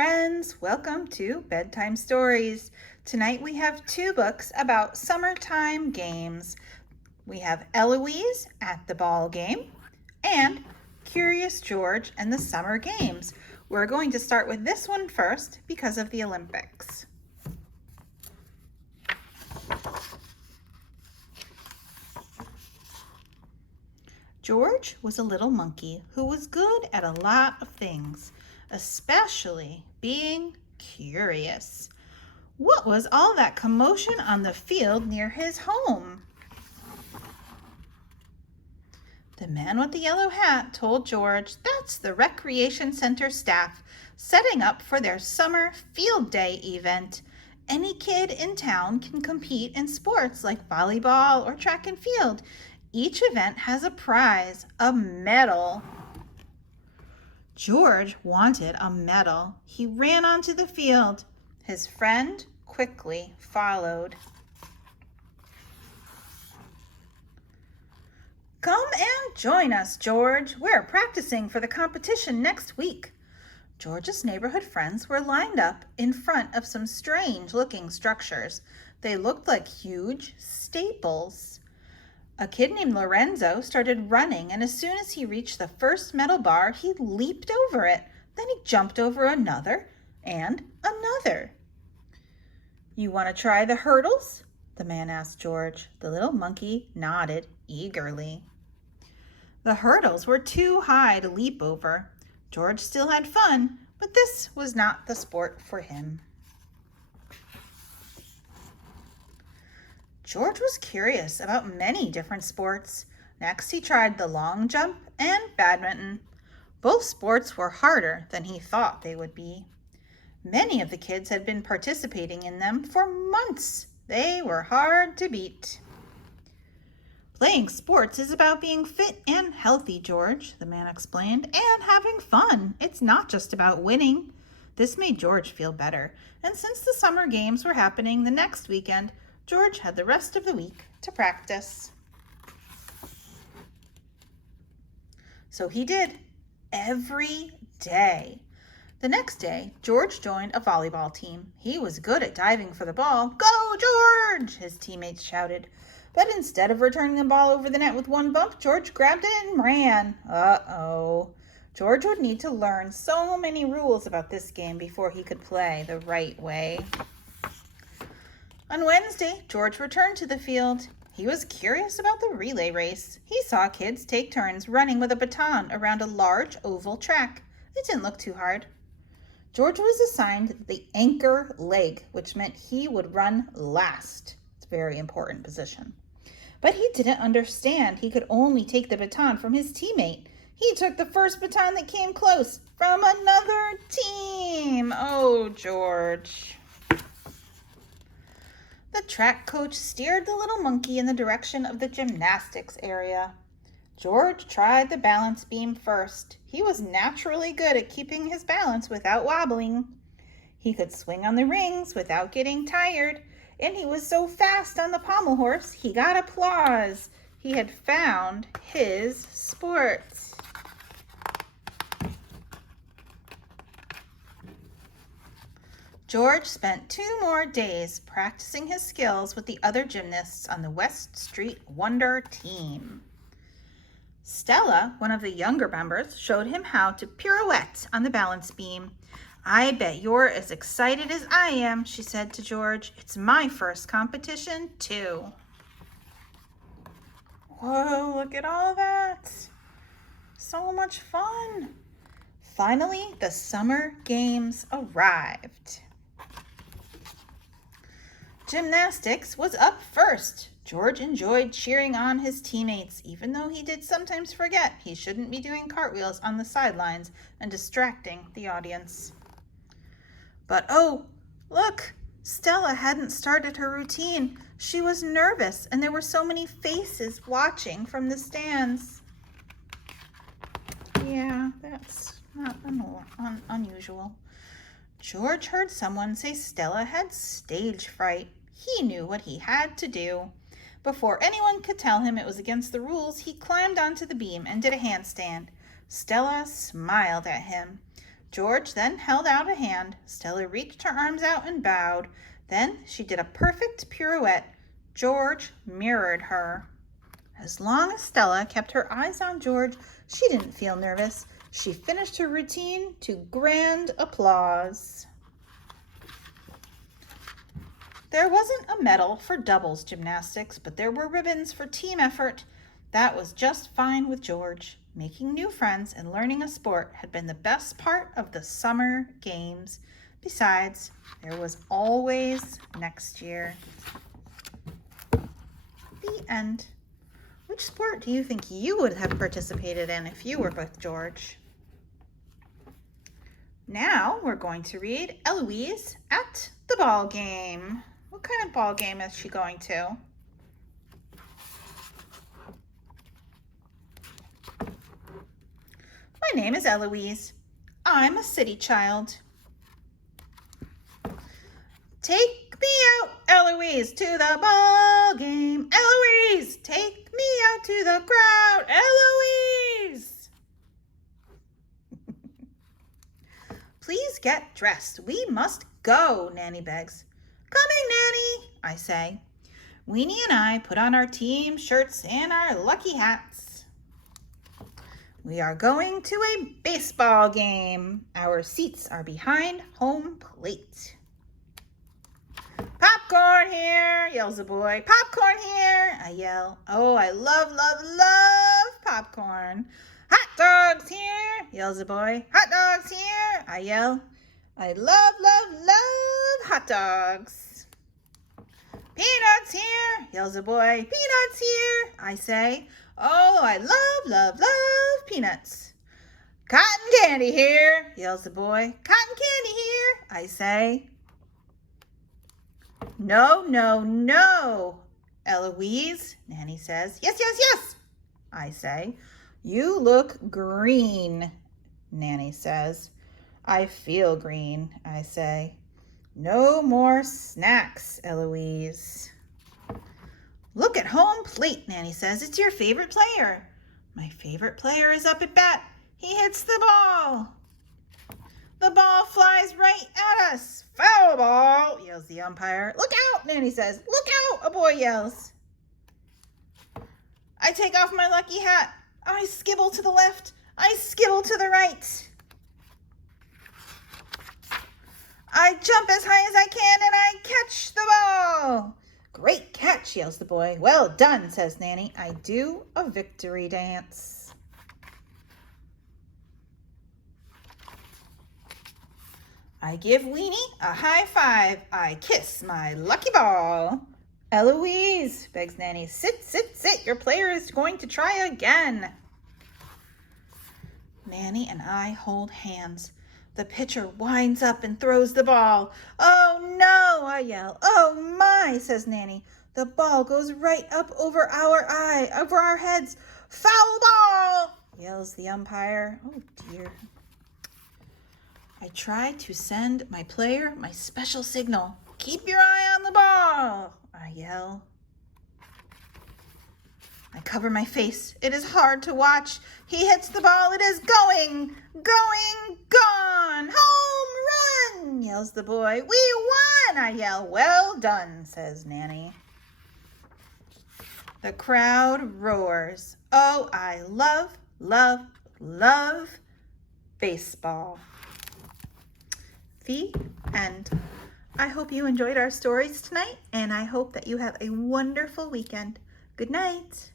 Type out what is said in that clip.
friends, welcome to Bedtime Stories. Tonight we have two books about summertime games. We have Eloise at the ball game and Curious George and the summer games. We're going to start with this one first because of the Olympics. George was a little monkey who was good at a lot of things, especially being curious. What was all that commotion on the field near his home? The man with the yellow hat told George that's the recreation center staff setting up for their summer field day event. Any kid in town can compete in sports like volleyball or track and field. Each event has a prize, a medal. George wanted a medal. He ran onto the field. His friend quickly followed. Come and join us, George. We're practicing for the competition next week. George's neighborhood friends were lined up in front of some strange-looking structures. They looked like huge staples. A kid named Lorenzo started running, and as soon as he reached the first metal bar, he leaped over it. Then he jumped over another and another. You want to try the hurdles? The man asked George. The little monkey nodded eagerly. The hurdles were too high to leap over. George still had fun, but this was not the sport for him. George was curious about many different sports. Next, he tried the long jump and badminton. Both sports were harder than he thought they would be. Many of the kids had been participating in them for months. They were hard to beat. Playing sports is about being fit and healthy, George, the man explained, and having fun. It's not just about winning. This made George feel better, and since the summer games were happening the next weekend, George had the rest of the week to practice. So he did, every day. The next day, George joined a volleyball team. He was good at diving for the ball. Go, George! His teammates shouted. But instead of returning the ball over the net with one bump, George grabbed it and ran. Uh-oh. George would need to learn so many rules about this game before he could play the right way. On Wednesday, George returned to the field. He was curious about the relay race. He saw kids take turns running with a baton around a large oval track. It didn't look too hard. George was assigned the anchor leg, which meant he would run last. It's a very important position. But he didn't understand he could only take the baton from his teammate. He took the first baton that came close from another team. Oh, George. The track coach steered the little monkey in the direction of the gymnastics area. George tried the balance beam first. He was naturally good at keeping his balance without wobbling. He could swing on the rings without getting tired, and he was so fast on the pommel horse, he got applause. He had found his sport. George spent 2 more days practicing his skills with the other gymnasts on the West Street Wonder team. Stella, one of the younger members, showed him how to pirouette on the balance beam. I bet you're as excited as I am, she said to George. It's my first competition, too. Whoa, look at all that. So much fun. Finally, the summer games arrived. Gymnastics was up first. George enjoyed cheering on his teammates, even though he did sometimes forget he shouldn't be doing cartwheels on the sidelines and distracting the audience. But oh, look, Stella hadn't started her routine. She was nervous, and there were so many faces watching from the stands. Yeah, that's not unusual. George heard someone say Stella had stage fright. He knew what he had to do. Before anyone could tell him it was against the rules, he climbed onto the beam and did a handstand. Stella smiled at him. George then held out a hand. Stella reached her arms out and bowed. Then she did a perfect pirouette. George mirrored her. As long as Stella kept her eyes on George, she didn't feel nervous. She finished her routine to grand applause. There wasn't a medal for doubles gymnastics, but there were ribbons for team effort. That was just fine with George. Making new friends and learning a sport had been the best part of the summer games. Besides, there was always next year. The end. Which sport do you think you would have participated in if you were with George? Now we're going to read Eloise at the ball game. What kind of ball game is she going to? My name is Eloise. I'm a city child. Take me out, Eloise, to the ball game. Eloise, take me out to the crowd. Eloise! Please get dressed. We must go, Nanny begs. Coming, Nanny, I say. Weenie and I put on our team shirts and our lucky hats. We are going to a baseball game. Our seats are behind home plate. Popcorn here, yells a boy. Popcorn here, I yell. Oh, I love, love, love popcorn. Hot dogs here, yells a boy. Hot dogs here, I yell. I love, love, love hot dogs. Peanuts here, yells a boy. Peanuts here, I say. Oh, I love, love, love peanuts. Cotton candy here, yells the boy. Cotton candy here, I say. No, no, no, Eloise, Nanny says. Yes, yes, yes, I say. You look green, Nanny says. I feel green, I say. No more snacks, Eloise. Look at home plate, Nanny says. It's your favorite player. My favorite player is up at bat. He hits the ball. The ball flies right at us. Foul ball, yells the umpire. Look out, Nanny says. Look out, a boy yells. I take off my lucky hat. I skibble to the left. I skittle to the right. I jump as high as I can and I catch the ball. Great catch, yells the boy. Well done, says Nanny. I do a victory dance. I give Weenie a high five. I kiss my lucky ball. Eloise, begs Nanny. Sit, sit, sit. Your player is going to try again. Nanny and I hold hands. The pitcher winds up and throws the ball. Oh no, I yell. Oh my, says Nanny. The ball goes right up over our heads. Foul ball, yells the umpire. Oh dear. I try to send my player my special signal. Keep your eye on the ball, I yell. I cover my face. It is hard to watch. He hits the ball. It is going, gone. Home run, yells the boy. We won, I yell. Well done, says Nanny. The crowd roars. Oh, I love, love, love baseball. The end. I hope you enjoyed our stories tonight, and I hope that you have a wonderful weekend. Good night.